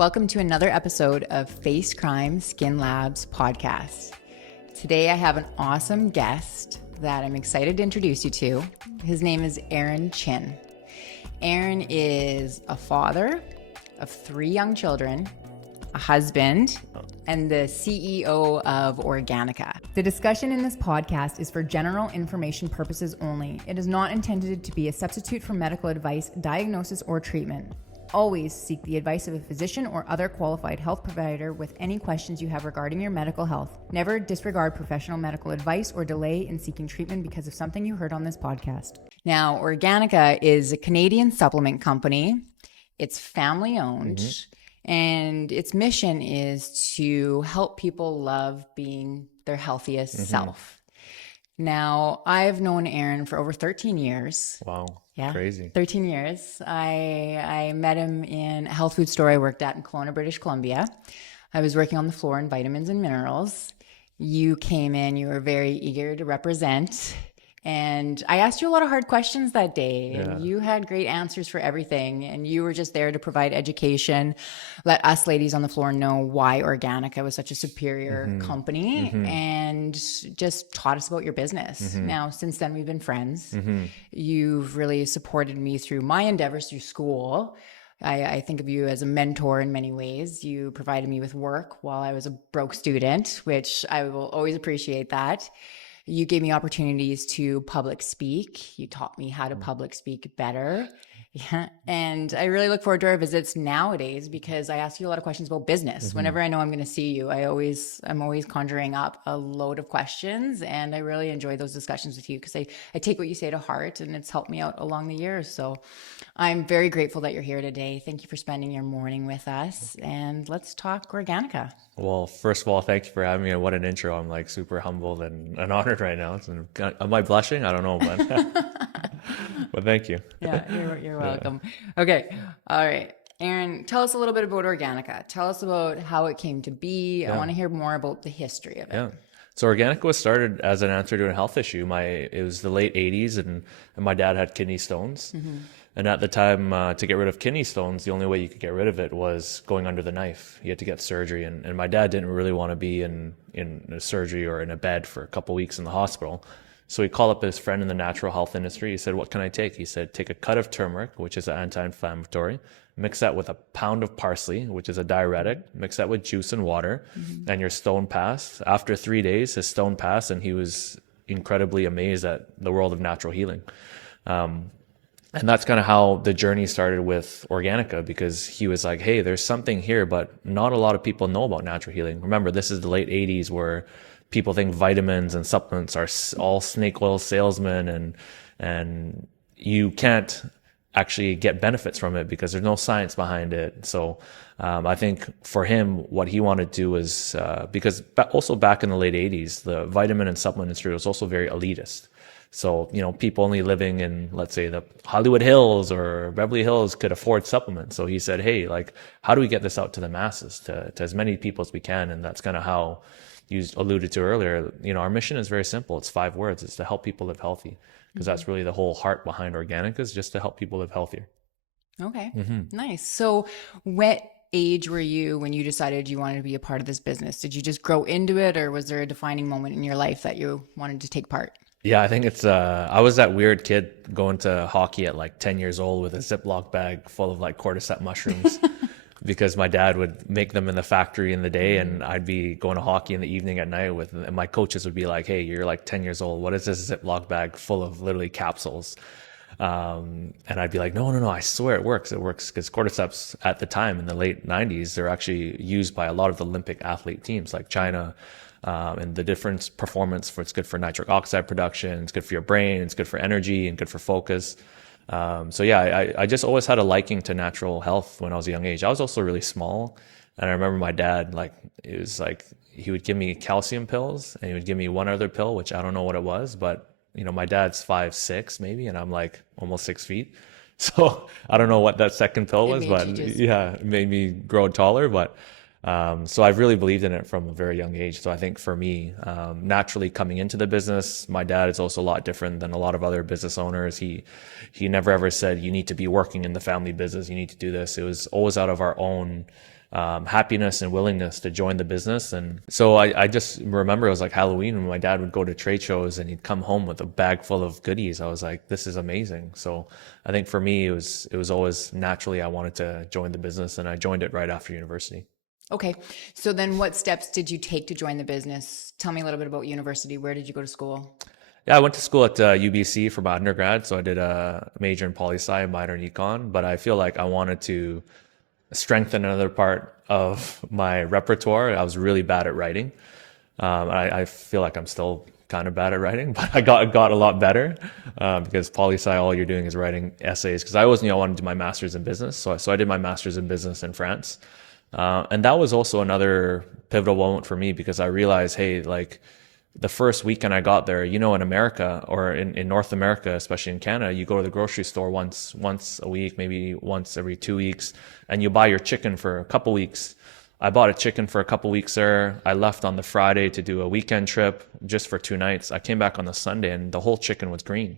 Welcome to another episode of Facecrime Skinlab Podcast. Today I have an awesome guest that I'm excited to introduce you to. His name is Aaron Chin. Aaron is a father of 3 young children, a husband, and the CEO of Organika. The discussion in this podcast is for general information purposes only. It is not intended to be a substitute for medical advice, diagnosis, or treatment. Always seek the advice of a physician or other qualified health provider with any questions you have regarding your medical health. Never disregard professional medical advice or delay in seeking treatment because of something you heard on this podcast. Now, Organika is a Canadian supplement company. It's family owned. And its mission is to help people love being their healthiest self. Now, I've known Aaron for over 13 years. Wow. Yeah, Crazy. 13 years. I met him in a health food store I worked at in Kelowna, British Columbia. I was working on the floor in vitamins and minerals. You came in, you were very eager to represent. And I asked you a lot of hard questions that day, and you had great answers for everything. And you were just there to provide education, let us ladies on the floor know why Organika was such a superior company, and just taught us about your business. Now, since then, we've been friends. You've really supported me through my endeavors through school. I think of you as a mentor in many ways. You provided me with work while I was a broke student, which I will always appreciate that. You gave me opportunities to public speak. You taught me how to public speak better. Yeah. And I really look forward to our visits nowadays because I ask you a lot of questions about business. Whenever I know I'm going to see you, I'm always conjuring up a load of questions, and I really enjoy those discussions with you because I take what you say to heart, and it's helped me out along the years. So I'm very grateful that you're here today. Thank you for spending your morning with us, and let's talk Organika. Well, first of all, thank you for having me. And what an intro. I'm like super humbled and honored right now. Am I blushing? I don't know, but thank you. Yeah, you're welcome. Okay. All right. Aaron, tell us a little bit about Organika. Tell us about how it came to be. I want to hear more about the history of it. Yeah. So Organika was started as an answer to a health issue. It was the late 80s, and my dad had kidney stones. And at the time, to get rid of kidney stones, the only way you could get rid of it was going under the knife. You had to get surgery. And my dad didn't really want to be in a surgery or in a bed for a couple weeks in the hospital. So he called up his friend in the natural health industry. He said, "What can I take?" He said, "Take a cut of turmeric, which is an anti-inflammatory, mix that with a pound of parsley, which is a diuretic, mix that with juice and water, and your stone passed." After 3 days, his stone passed, and he was incredibly amazed at the world of natural healing. And that's kind of how the journey started with Organika, because he was like, hey, there's something here, but not a lot of people know about natural healing. Remember, this is the late 80s where people think vitamins and supplements are all snake oil salesmen, and you can't actually get benefits from it because there's no science behind it. So I think for him, what he wanted to do was, because also back in the late 80s, the vitamin and supplement industry was also very elitist. So, people only living in, let's say, the Hollywood Hills or Beverly Hills could afford supplements. So he said, hey, how do we get this out to the masses, to as many people as we can? And that's kind of how you alluded to earlier. Our mission is very simple. It's 5 words. It's to help people live healthy, because that's really the whole heart behind Organika, is just to help people live healthier. Okay, nice. So what age were you when you decided you wanted to be a part of this business? Did you just grow into it, or was there a defining moment in your life that you wanted to take part? Yeah, I think it's, I was that weird kid going to hockey at 10 years old with a Ziploc bag full of cordyceps mushrooms because my dad would make them in the factory in the day, and I'd be going to hockey in the evening at night and my coaches would be like, hey, you're 10 years old. What is this Ziploc bag full of literally capsules? And I'd be like, no, I swear it works. It works because cordyceps at the time in the late 90s, they're actually used by a lot of the Olympic athlete teams like China. And the difference performance it's good for nitric oxide production, it's good for your brain, it's good for energy, and good for focus. I just always had a liking to natural health when I was a young age. I was also really small, and I remember my dad, he would give me calcium pills, and he would give me one other pill, which I don't know what it was, but my dad's 5'6" maybe, and I'm almost 6 feet. So I don't know what that second pill was, but it made me grow taller. But so I've really believed in it from a very young age. So I think for me, naturally coming into the business, my dad is also a lot different than a lot of other business owners. He never ever said, you need to be working in the family business, you need to do this. It was always out of our own happiness and willingness to join the business. And so I just remember it was like Halloween when my dad would go to trade shows and he'd come home with a bag full of goodies. I was like, this is amazing. So I think for me, it was always naturally I wanted to join the business, and I joined it right after university. Okay. So then what steps did you take to join the business? Tell me a little bit about university. Where did you go to school? Yeah, I went to school at UBC for my undergrad. So I did a major in poli-sci, minor in econ, but I feel like I wanted to strengthen another part of my repertoire. I was really bad at writing. I feel like I'm still kind of bad at writing, but I got a lot better because poli-sci, all you're doing is writing essays. Because I always knew I wanted to do my master's in business. So I did my master's in business in France. And that was also another pivotal moment for me because I realized, hey, like the first weekend I got there, in America or in North America, especially in Canada, you go to the grocery store once a week, maybe once every 2 weeks, and you buy your chicken for a couple weeks. I bought a chicken for a couple weeks there. I left on the Friday to do a weekend trip just for 2 nights. I came back on the Sunday and the whole chicken was green.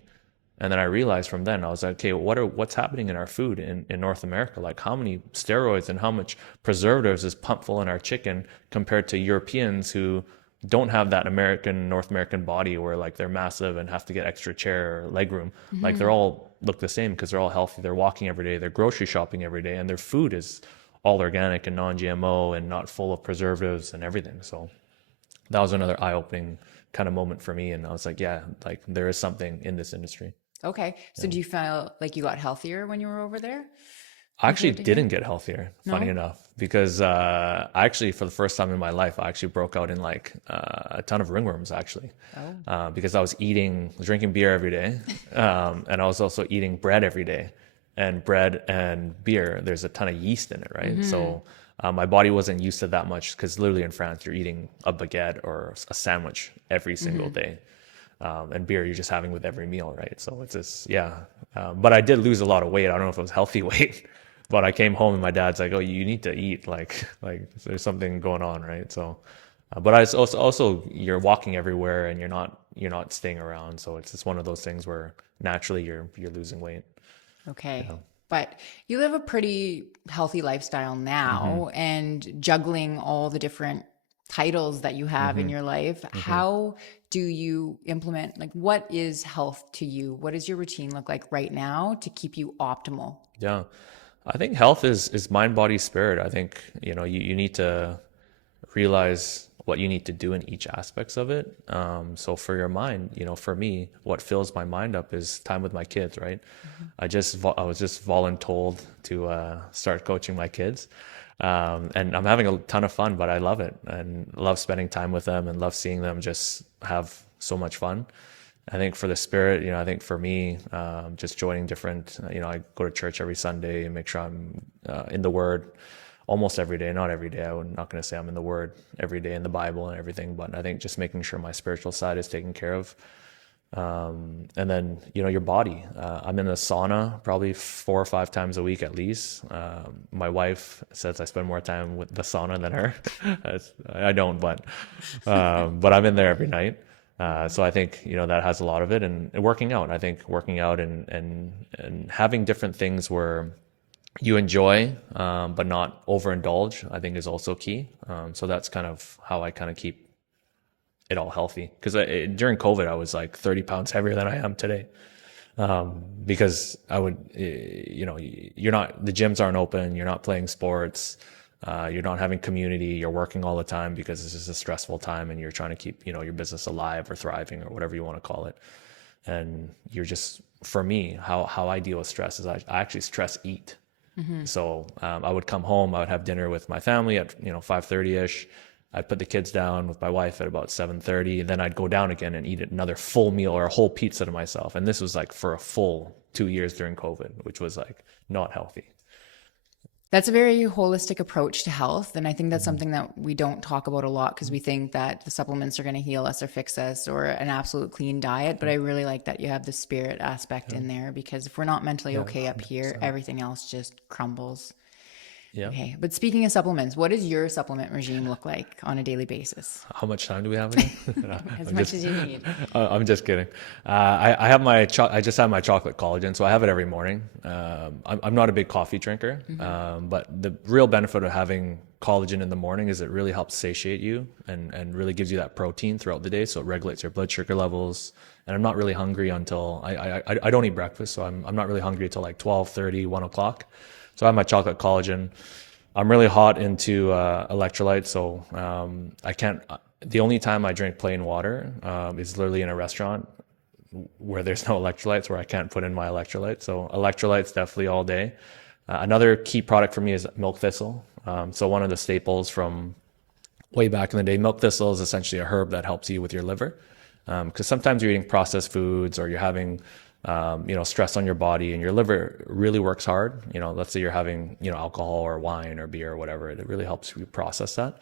And then I realized from then, I was like, okay, what's happening in our food in North America? Like how many steroids and how much preservatives is pumped full in our chicken compared to Europeans who don't have that North American body where like they're massive and have to get extra chair or leg room. Mm-hmm. Like they're all look the same because they're all healthy. They're walking every day. They're grocery shopping every day. And their food is all organic and non-GMO and not full of preservatives and everything. So that was another eye-opening kind of moment for me. And I was like, yeah, like there is something in this industry. Okay. So do you feel like you got healthier when you were over there? I actually didn't get healthier, funny enough, because I actually, for the first time in my life, I actually broke out in like a ton of ringworms, actually, because I was drinking beer every day, and I was also eating bread every day. And bread and beer, there's a ton of yeast in it, right? Mm-hmm. So my body wasn't used to that much because literally in France, you're eating a baguette or a sandwich every single day. And beer you're just having with every meal, right? So it's just, yeah. But I did lose a lot of weight. I don't know if it was healthy weight, but I came home and my dad's like, oh, you need to eat. Like there's something going on, right? So, but I also you're walking everywhere and you're not staying around. So it's just one of those things where naturally you're losing weight. Okay. Yeah. But you live a pretty healthy lifestyle now, mm-hmm. and juggling all the different titles that you have mm-hmm. in your life. Mm-hmm. How do you implement, like, what is health to you? What does your routine look like right now to keep you optimal? Yeah. I think health is mind, body, spirit. I think, you need to realize what you need to do in each aspects of it. So for your mind, for me, what fills my mind up is time with my kids, right? Mm-hmm. I was just voluntold to start coaching my kids. And I'm having a ton of fun, but I love it and love spending time with them and love seeing them just have so much fun. I think for the spirit, I think for me, just joining different, I go to church every Sunday and make sure I'm in the Word almost every day, not every day. I'm not going to say I'm in the Word every day in the Bible and everything, but I think just making sure my spiritual side is taken care of. And then, your body, I'm in a sauna probably 4 or 5 times a week at least. My wife says I spend more time with the sauna than her. I don't, but I'm in there every night. So I think, that has a lot of it, and working out. I think working out and having different things where you enjoy, but not overindulge, I think is also key. So that's kind of how I kind of keep it all healthy. Because during COVID, I was like 30 pounds heavier than I am today. Because I would, the gyms aren't open, you're not playing sports, you're not having community, you're working all the time because it's just a stressful time and you're trying to keep, your business alive or thriving or whatever you want to call it. And you're just, for me, how I deal with stress is I actually stress eat. Mm-hmm. So I would come home, I would have dinner with my family at 5:30ish. I'd put the kids down with my wife at about 7:30. Then I'd go down again and eat another full meal or a whole pizza to myself. And this was like for a full 2 years during COVID, which was like not healthy. That's a very holistic approach to health. And I think that's something that we don't talk about a lot because we think that the supplements are going to heal us or fix us or an absolute clean diet. But I really like that you have the spirit aspect in there, because if we're not mentally okay up here, everything else just crumbles. Yeah. Okay. But speaking of supplements, what does your supplement regime look like on a daily basis? How much time do we have again? As I'm much just, as you need. I'm just kidding. I have I just have my chocolate collagen, so I have it every morning. I'm not a big coffee drinker, but the real benefit of having collagen in the morning is it really helps satiate you and really gives you that protein throughout the day. So it regulates your blood sugar levels. And I'm not really hungry until I don't eat breakfast, so I'm not really hungry until like 12:30, 1 o'clock. So I have my chocolate collagen. I'm really hot into electrolytes, so I can't. The only time I drink plain water is literally in a restaurant where there's no electrolytes, where I can't put in my electrolytes. So electrolytes definitely all day. Another key product for me is milk thistle. So one of the staples from way back in the day, milk thistle is essentially a herb that helps you with your liver. Because sometimes you're eating processed foods or you're having stress on your body and your liver really works hard. Let's say you're having, alcohol or wine or beer or whatever, it really helps you process that.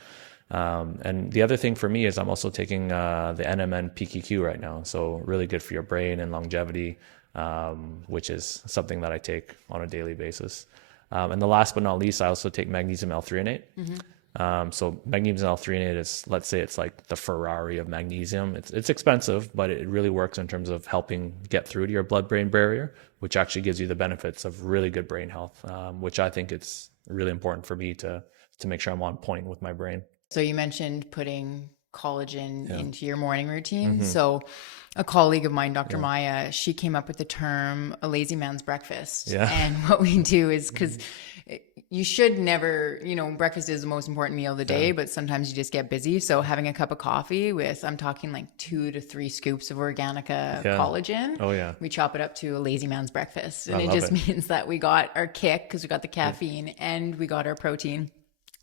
And the other thing for me is I'm also taking the NMN PQQ right now. So really good for your brain and longevity, which is something that I take on a daily basis. And the last but not least, I also take magnesium L-threonate. So magnesium L-threonate is, let's say it's like the Ferrari of magnesium. It's expensive, but it really works in terms of helping get through to your blood-brain barrier, which actually gives you the benefits of really good brain health, which I think it's really important for me to make sure I'm on point with my brain. So you mentioned putting collagen into your morning routine. So a colleague of mine, Dr. Maya, she came up with the term a lazy man's breakfast. Yeah. And what we do is, because you should never, breakfast is the most important meal of the day, but sometimes you just get busy. So having a cup of coffee with, I'm talking like 2 to 3 scoops of Organika collagen. Oh yeah. We chop it up to a lazy man's breakfast. And I it love just it. means that we got our kick because we got the caffeine and we got our protein.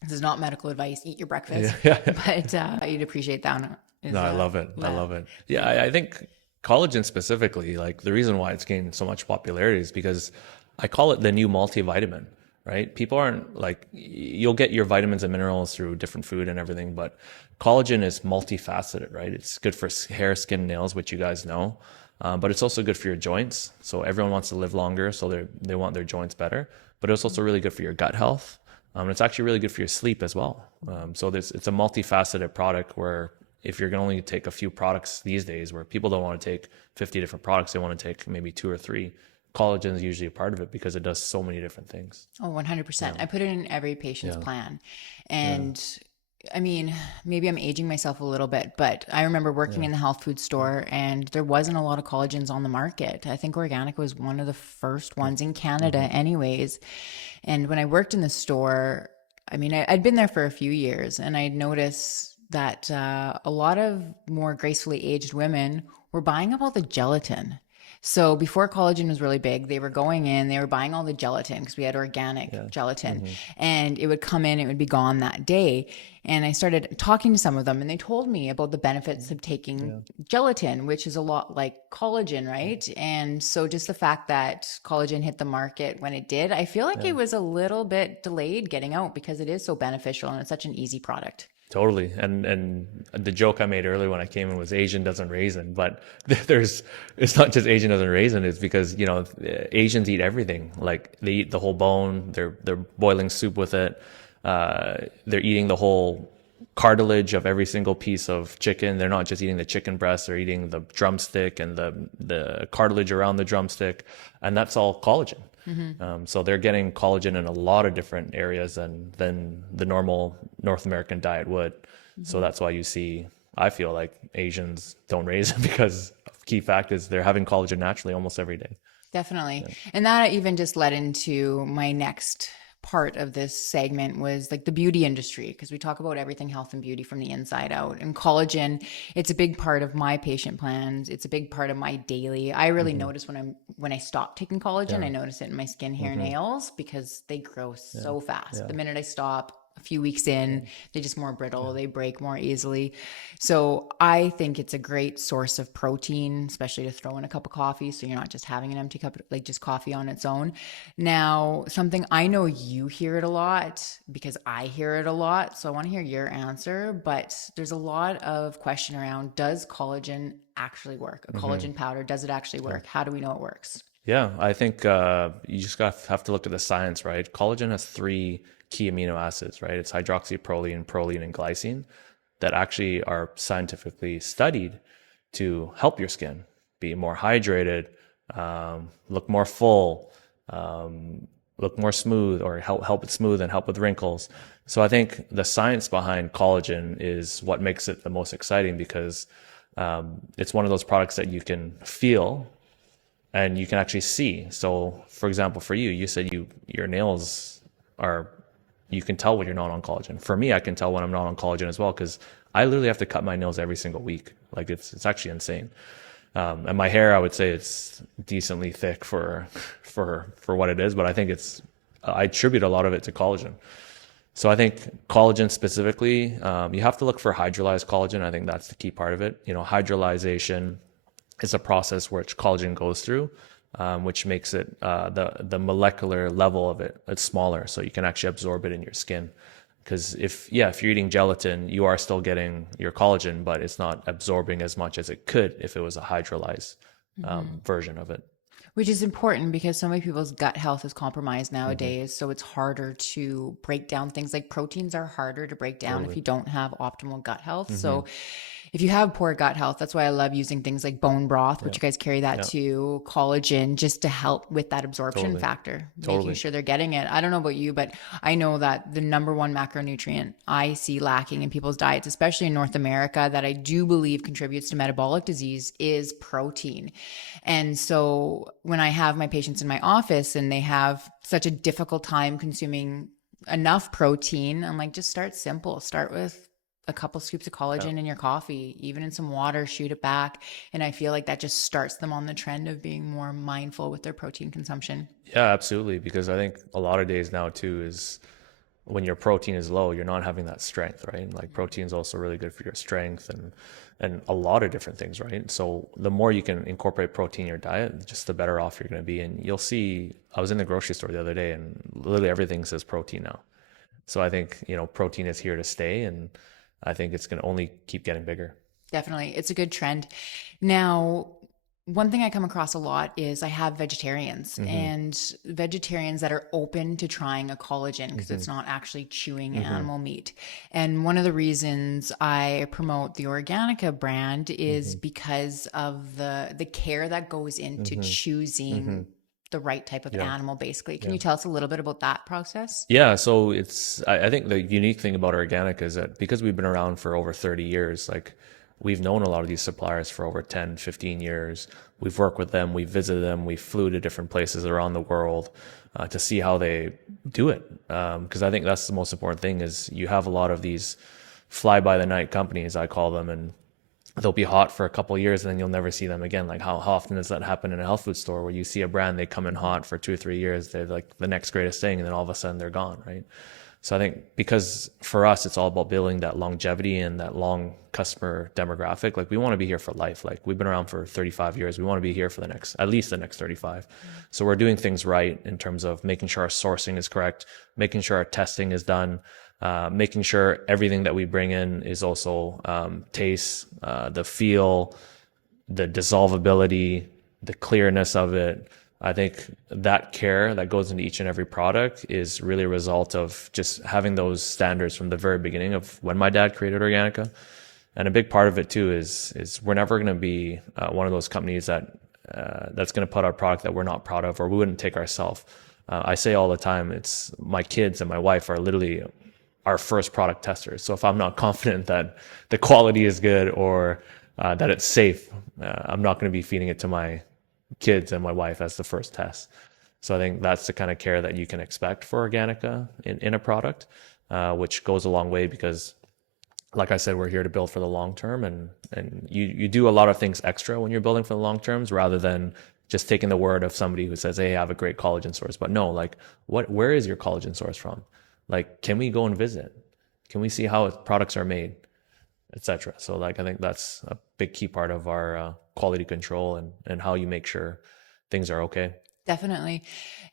This is not medical advice. Eat your breakfast. But you'd appreciate that. No, I love it. I love it. Yeah, I think collagen specifically, like the reason why it's gained so much popularity is because I call it the new multivitamin, right? People aren't like, you'll get your vitamins and minerals through different food and everything, but collagen is multifaceted, right? It's good for hair, skin, nails, which you guys know, but it's also good for your joints. So everyone wants to live longer, so they want their joints better, but it's also really good for your gut health. It's actually really good for your sleep as well. So it's a multifaceted product where if you're going to only take a few products these days, where people don't want to take 50 different products, they want to take maybe 2 or 3. Collagen is usually a part of it because it does so many different things. Oh, 100%. I put it in every patient's plan. And I mean, maybe I'm aging myself a little bit, but I remember working in the health food store and there wasn't a lot of collagens on the market. I think Organika was one of the first ones in Canada anyways. And when I worked in the store, I mean, I'd been there for a few years and I'd noticed that a lot of more gracefully aged women were buying up all the gelatin. So before collagen was really big, they were going in, they were buying all the gelatin because we had organic gelatin and it would come in, it would be gone that day. And I started talking to some of them and they told me about the benefits of taking gelatin, which is a lot like collagen, right? And so just the fact that collagen hit the market when it did, I feel like it was a little bit delayed getting out because it is so beneficial and it's such an easy product. Totally. And the joke I made earlier when I came in was Asian doesn't raisin, but it's not just Asian doesn't raisin. It's because, Asians eat everything. Like they eat the whole bone. They're boiling soup with it. They're eating the whole cartilage of every single piece of chicken. They're not just eating the chicken breast. They're eating the drumstick and the cartilage around the drumstick. And that's all collagen. So they're getting collagen in a lot of different areas than the normal North American diet would. So that's why you see, I feel like Asians don't raise it because key fact is they're having collagen naturally almost every day. Definitely. And that even just led into my next part of this segment was like the beauty industry, because we talk about everything health and beauty from the inside out. And collagen, it's a big part of my patient plans. It's a big part of my daily. I really notice when I stop taking collagen, I notice it in my skin, hair, nails because they grow so fast. The minute I stop, a few weeks in, they're just more brittle. They break more easily. So I think it's a great source of protein, especially to throw in a cup of coffee. So you're not just having an empty cup, like just coffee on its own. Now, something I know you hear it a lot because I hear it a lot. So I want to hear your answer, but there's a lot of question around, does collagen actually work? A collagen powder, does it actually work? How do we know it works? Yeah, I think you just have to look at the science, right? Collagen has three key amino acids, right? It's hydroxyproline, proline, and glycine that actually are scientifically studied to help your skin be more hydrated, look more full, um, look more smooth, or help it smooth and help with wrinkles. So I think the science behind collagen is what makes it the most exciting because it's one of those products that you can feel and you can actually see. So, for example, for you, you said your nails are, you can tell when you're not on collagen. For me, I can tell when I'm not on collagen as well because I literally have to cut my nails every single week. Like it's actually insane. And my hair, I would say it's decently thick for what it is, but I think I attribute a lot of it to collagen. So I think collagen specifically, you have to look for hydrolyzed collagen. I think that's the key part of it. Hydrolyzation is a process which collagen goes through, which makes it the molecular level of it's smaller, so you can actually absorb it in your skin. Because if you're eating gelatin, you are still getting your collagen, but it's not absorbing as much as it could if it was a hydrolyzed version of it. Which is important because so many people's gut health is compromised nowadays. So it's harder to break down things like proteins are harder to break down if you don't have optimal gut health. So if you have poor gut health, that's why I love using things like bone broth, which you guys carry that to, collagen, just to help with that absorption factor, making sure they're getting it. I don't know about you, but I know that the number one macronutrient I see lacking in people's diets, especially in North America, that I do believe contributes to metabolic disease is protein. And so when I have my patients in my office and they have such a difficult time consuming enough protein, I'm like, just start simple. Start with a couple scoops of collagen in your coffee, even in some water, shoot it back. And I feel like that just starts them on the trend of being more mindful with their protein consumption. Yeah, absolutely. Because I think a lot of days now too is when your protein is low, you're not having that strength, right? Like protein is also really good for your strength and a lot of different things, right? So the more you can incorporate protein in your diet, just the better off you're going to be. And you'll see, I was in the grocery store the other day and literally everything says protein now. So I think, protein is here to stay, and I think it's going to only keep getting bigger. Definitely. It's a good trend. Now, one thing I come across a lot is I have vegetarians and vegetarians that are open to trying a collagen because it's not actually chewing animal meat. And one of the reasons I promote the Organika brand is because of the care that goes into choosing the right type of animal, basically. Can you tell us a little bit about that process? Yeah, so I think the unique thing about Organic is that because we've been around for over 30 years, like we've known a lot of these suppliers for over 10, 15 years. We've worked with them, we've visited them, we flew to different places around the world to see how they do it. Because I think that's the most important thing is you have a lot of these fly by the night companies, I call them, and they'll be hot for a couple of years and then you'll never see them again. Like how often does that happen in a health food store where you see a brand, they come in hot for 2 or 3 years, they're like the next greatest thing, and then all of a sudden they're gone, right? So I think because for us, it's all about building that longevity and that long customer demographic. Like we want to be here for life. Like we've been around for 35 years. We want to be here for at least the next 35. So we're doing things right in terms of making sure our sourcing is correct, making sure our testing is done, making sure everything that we bring in is also taste, the feel, the dissolvability, the clearness of it. I think that care that goes into each and every product is really a result of just having those standards from the very beginning of when my dad created Organika. And a big part of it too is we're never going to be one of those companies that's going to put out a product that we're not proud of or we wouldn't take ourselves. I say all the time, it's my kids and my wife are literally our first product testers. So if I'm not confident that the quality is good or that it's safe, I'm not going to be feeding it to my kids and my wife as the first test. So I think that's the kind of care that you can expect for Organika in a product, which goes a long way because, like I said, we're here to build for the long term, and you do a lot of things extra when you're building for the long terms rather than just taking the word of somebody who says, hey, I have a great collagen source. But no, like where is your collagen source from? Like, can we go and visit? Can we see how products are made, etc.? So like, I think that's a big key part of our quality control and how you make sure things are okay. Definitely.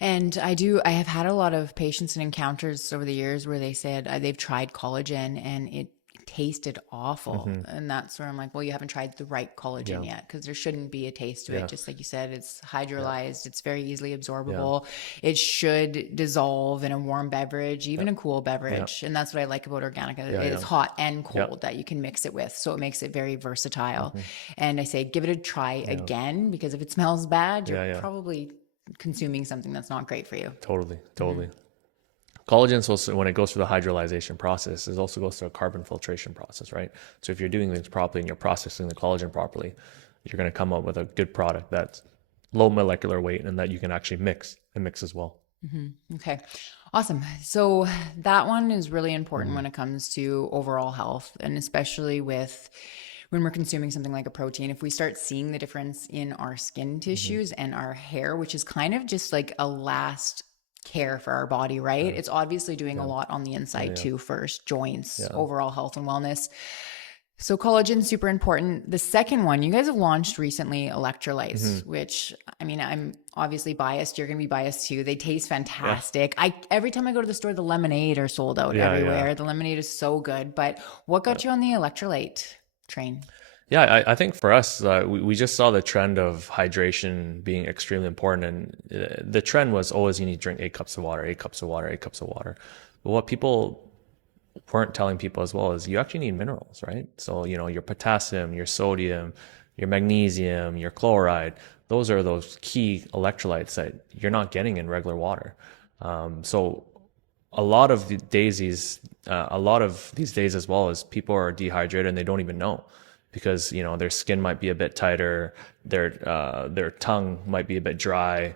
And I have had a lot of patients and encounters over the years where they said they've tried collagen and it tasted awful. And that's where I'm like, well, you haven't tried the right collagen yet, because there shouldn't be a taste to it. Just like you said, it's hydrolyzed. It's very easily absorbable. It should dissolve in a warm beverage, even a cool beverage. And that's what I like about Organika. It's hot and cold that you can mix it with. So it makes it very versatile. And I say, give it a try again, because if it smells bad, you're probably consuming something that's not great for you. Totally. Collagen is also, when it goes through the hydrolyzation process, it also goes through a carbon filtration process, right? So if you're doing things properly and you're processing the collagen properly, you're going to come up with a good product that's low molecular weight and that you can actually mix as well. Okay. Awesome. So that one is really important when it comes to overall health, and especially with when we're consuming something like a protein. If we start seeing the difference in our skin tissues and our hair, which is kind of just like a last care for our body, right? It's obviously doing a lot on the inside too, first, joints, overall health and wellness. So collagen is super important. The second one, you guys have launched recently electrolytes, which, I mean, I'm obviously biased. You're going to be biased too. They taste fantastic. Every time I go to the store, the lemonade are sold out everywhere. The lemonade is so good. But what got you on the electrolyte train? Yeah, I think for us, we just saw the trend of hydration being extremely important. And the trend was always you need to drink 8 cups of water, 8 cups of water, 8 cups of water. But what people weren't telling people as well is you actually need minerals, right? So, your potassium, your sodium, your magnesium, your chloride, those are those key electrolytes that you're not getting in regular water. So a lot of these days as well, as people are dehydrated and they don't even know, because their skin might be a bit tighter, their tongue might be a bit dry,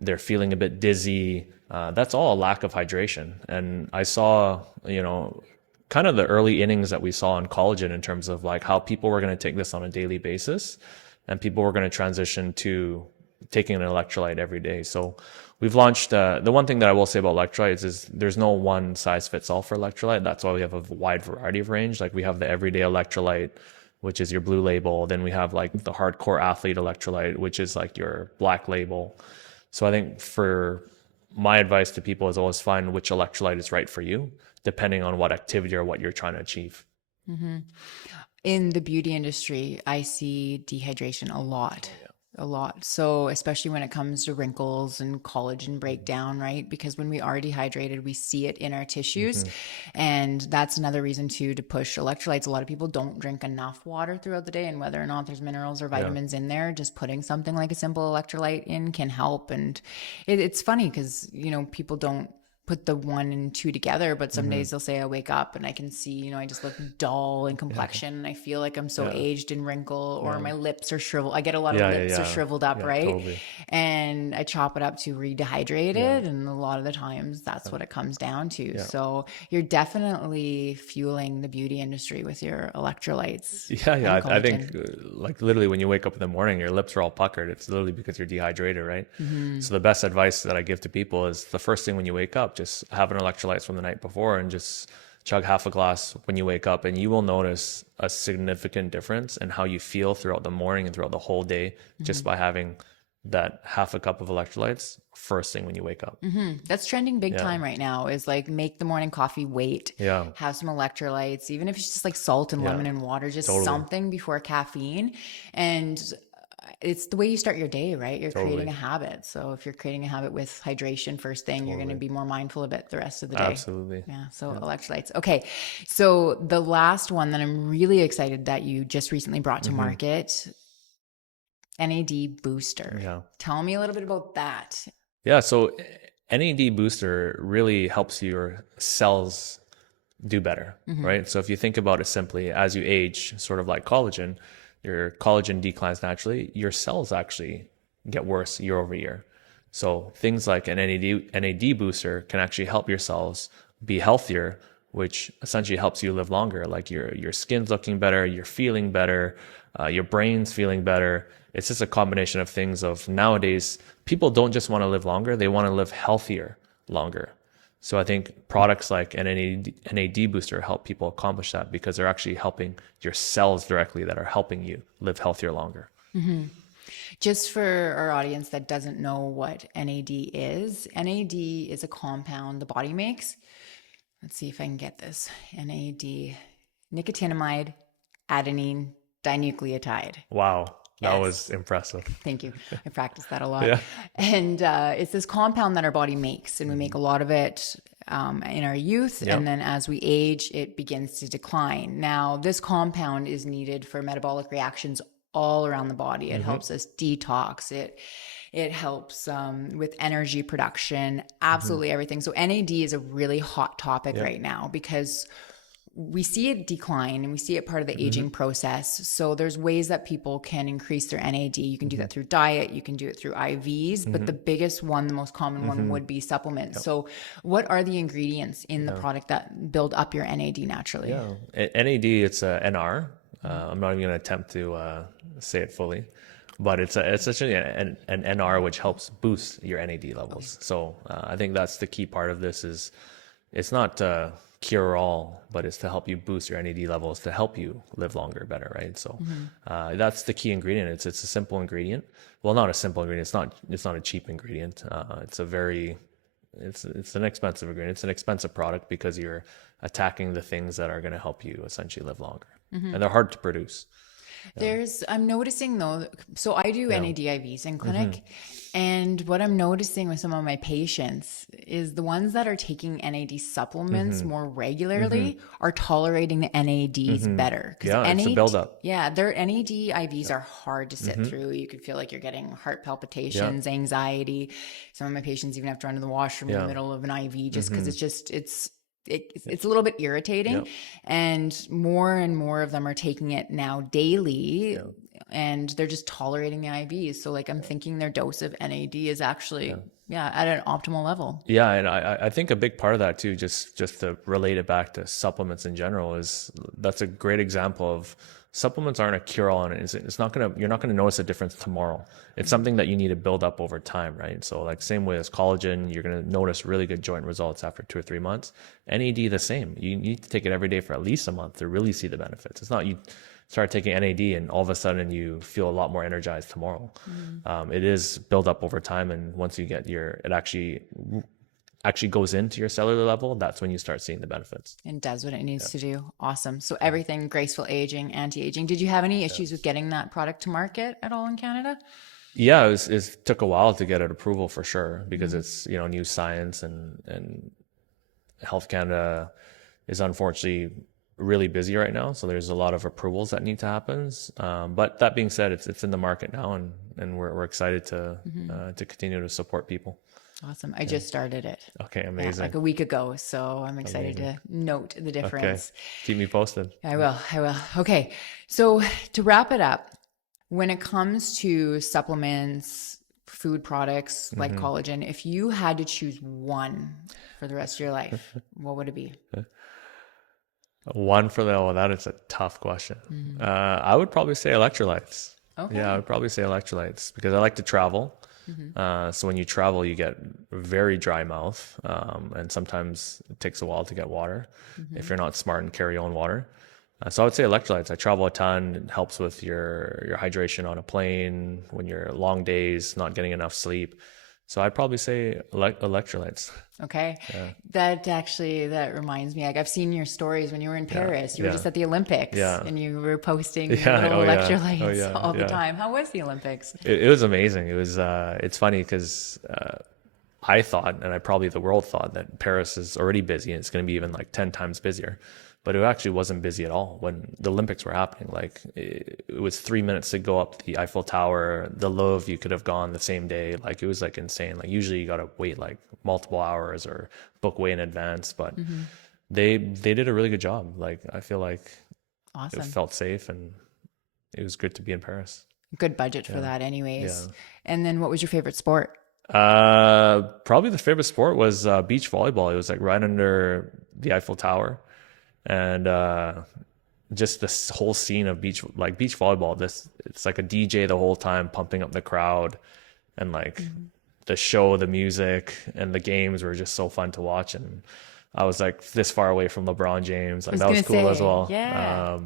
they're feeling a bit dizzy. That's all a lack of hydration. And I saw kind of the early innings that we saw in collagen in terms of like how people were going to take this on a daily basis, and people were going to transition to taking an electrolyte every day. So we've launched, the one thing that I will say about electrolytes is there's no one size fits all for electrolyte. That's why we have a wide variety of range. Like we have the everyday electrolyte, which is your blue label. Then we have like the hardcore athlete electrolyte, which is like your black label. So I think for my advice to people is always find which electrolyte is right for you, depending on what activity or what you're trying to achieve. In the beauty industry, I see dehydration a lot. A lot. So especially when it comes to wrinkles and collagen breakdown, right? Because when we are dehydrated, we see it in our tissues. And that's another reason too, to push electrolytes. A lot of people don't drink enough water throughout the day, and whether or not there's minerals or vitamins in there, just putting something like a simple electrolyte in can help. And it's funny because, people don't put the 1 and 2 together, but some days they'll say I wake up and I can see, I just look dull in complexion and I feel like I'm so aged and wrinkled, or my lips are shriveled. I get a lot of lips are shriveled up, right? Totally. And I chop it up to redehydrated, and a lot of the times that's what it comes down to. So you're definitely fueling the beauty industry with your electrolytes. I think like literally when you wake up in the morning, your lips are all puckered. It's literally because you're dehydrated, right? So the best advice that I give to people is the first thing when you wake up, just have an electrolytes from the night before and just chug half a glass when you wake up, and you will notice a significant difference in how you feel throughout the morning and throughout the whole day, just by having that half a cup of electrolytes first thing when you wake up. That's trending big time right now, is like make the morning coffee wait, have some electrolytes, even if it's just like salt and lemon and water, just something before caffeine. And it's the way you start your day, right? You're creating a habit. So if you're creating a habit with hydration first thing, you're going to be more mindful of it the rest of the day. Absolutely. Yeah. So electrolytes. Okay. So the last one that I'm really excited that you just recently brought to market, NAD booster. Tell me a little bit about that. Yeah. So NAD booster really helps your cells do better, right? So if you think about it simply, as you age, sort of like collagen, your collagen declines naturally, your cells actually get worse year over year. So things like an NAD booster can actually help your cells be healthier, which essentially helps you live longer. Like your skin's looking better, you're feeling better, your brain's feeling better. It's just a combination of things of nowadays, people don't just want to live longer, they want to live healthier longer. So I think products like an NAD booster help people accomplish that, because they're actually helping your cells directly that are helping you live healthier longer. Just for our audience that doesn't know what NAD is a compound the body makes. Let's see if I can get this. NAD. nicotinamide, adenine, dinucleotide. Wow. That Yes. was impressive. Thank you. I practice that a lot. Yeah. And it's this compound that our body makes, and we make a lot of it in our youth. Yep. And then as we age, it begins to decline. Now, this compound is needed for metabolic reactions all around the body. It helps us detox. It helps with energy production, absolutely everything. So NAD is a really hot topic right now because we see it decline and we see it part of the aging process. So there's ways that people can increase their NAD. You can do that through diet. You can do it through IVs, but the biggest one, the most common one would be supplements. So what are the ingredients in the product that build up your NAD naturally? Yeah. NAD, it's a NR. I'm not even going to attempt to say it fully, but it's essentially an NR which helps boost your NAD levels. So I think that's the key part of this is it's not cure all, but it's to help you boost your NAD levels to help you live longer, better, right? So that's the key ingredient. It's a simple ingredient. Well, not a simple ingredient. It's not a cheap ingredient. It's an expensive ingredient. It's an expensive product because you're attacking the things that are going to help you essentially live longer, and they're hard to produce. I'm noticing though, so I do NAD IVs in clinic, and what I'm noticing with some of my patients is the ones that are taking NAD supplements more regularly are tolerating the NADs better. Yeah, it's a buildup. Yeah, their NAD IVs are hard to sit through. You could feel like you're getting heart palpitations, anxiety. Some of my patients even have to run to the washroom in the middle of an IV just because it's a little bit irritating, and more of them are taking it now daily, and they're just tolerating the IVs. So like I'm thinking their dose of NAD is actually at an optimal level. Yeah, and I think a big part of that too, just to relate it back to supplements in general, is that's a great example of supplements aren't a cure-all, and you're not gonna notice a difference tomorrow. It's something that you need to build up over time, right? So like same way as collagen, you're gonna notice really good joint results after 2 or 3 months. NAD the same. You need to take it every day for at least a month to really see the benefits. It's not you start taking NAD and all of a sudden you feel a lot more energized tomorrow. It is built up over time, and once you get it actually goes into your cellular level, that's when you start seeing the benefits. And does what it needs to do. Awesome. So everything graceful aging, anti-aging. Did you have any issues with getting that product to market at all in Canada? Yeah, it took a while to get it approval for sure, because it's new science, and Health Canada is unfortunately really busy right now. So there's a lot of approvals that need to happen. But that being said, it's in the market now, and we're excited to continue to support people. Awesome. I just started it. Okay, amazing. Like a week ago. So I'm excited to note the difference. Okay. Keep me posted. I will. Okay. So to wrap it up, when it comes to supplements, food products like collagen, if you had to choose one for the rest of your life, what would it be? One that is a tough question. I would probably say electrolytes. Okay. Yeah, I would probably say electrolytes because I like to travel. So when you travel, you get very dry mouth, and sometimes it takes a while to get water if you're not smart and carry your own water. So I would say electrolytes. I travel a ton. It helps with your hydration on a plane when you're long days, not getting enough sleep. So I'd probably say electrolytes. Okay. Yeah. That reminds me, like I've seen your stories when you were in Paris. You were just at the Olympics and you were posting little electrolytes all the time. How was the Olympics? It was amazing. It was, it's funny because I thought, and probably the world thought, that Paris is already busy and it's going to be even like 10 times busier. But it actually wasn't busy at all when the Olympics were happening. Like it was 3 minutes to go up the Eiffel Tower. The Louvre, you could have gone the same day. Like it was like insane. Like usually you got to wait like multiple hours or book way in advance. But they did a really good job. Like I feel like it felt safe and it was good to be in Paris. Good budget for that anyways. Yeah. And then what was your favorite sport? Probably the favorite sport was beach volleyball. It was like right under the Eiffel Tower. And just this whole scene of beach volleyball, it's like a DJ the whole time pumping up the crowd, and like the show, the music, and the games were just so fun to watch. And I was like this far away from LeBron James, like that was cool as well. Yeah.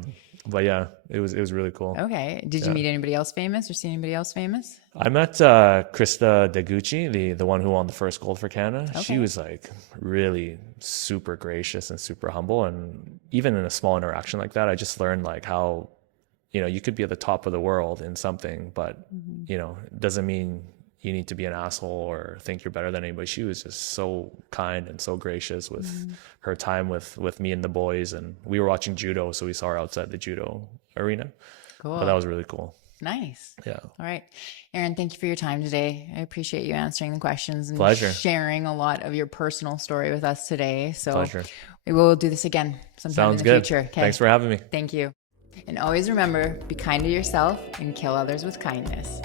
But yeah, it was really cool. Okay. Did you meet anybody else famous or see anybody else famous? I met Krista Degucci, the one who won the first gold for Canada. Okay. She was like really super gracious and super humble. And even in a small interaction like that, I just learned like how, you could be at the top of the world in something, but, it doesn't mean you need to be an asshole or think you're better than anybody. She was just so kind and so gracious with her time with me and the boys. And we were watching judo, so we saw her outside the judo arena. Cool. But that was really cool. Nice. Yeah. All right. Aaron, thank you for your time today. I appreciate you answering the questions and Pleasure. sharing a lot of your personal story with us today. So Pleasure. we will do this again sometime Sounds in the good. future. Okay. Thanks for having me. Thank you. And always remember, be kind to yourself and kill others with kindness.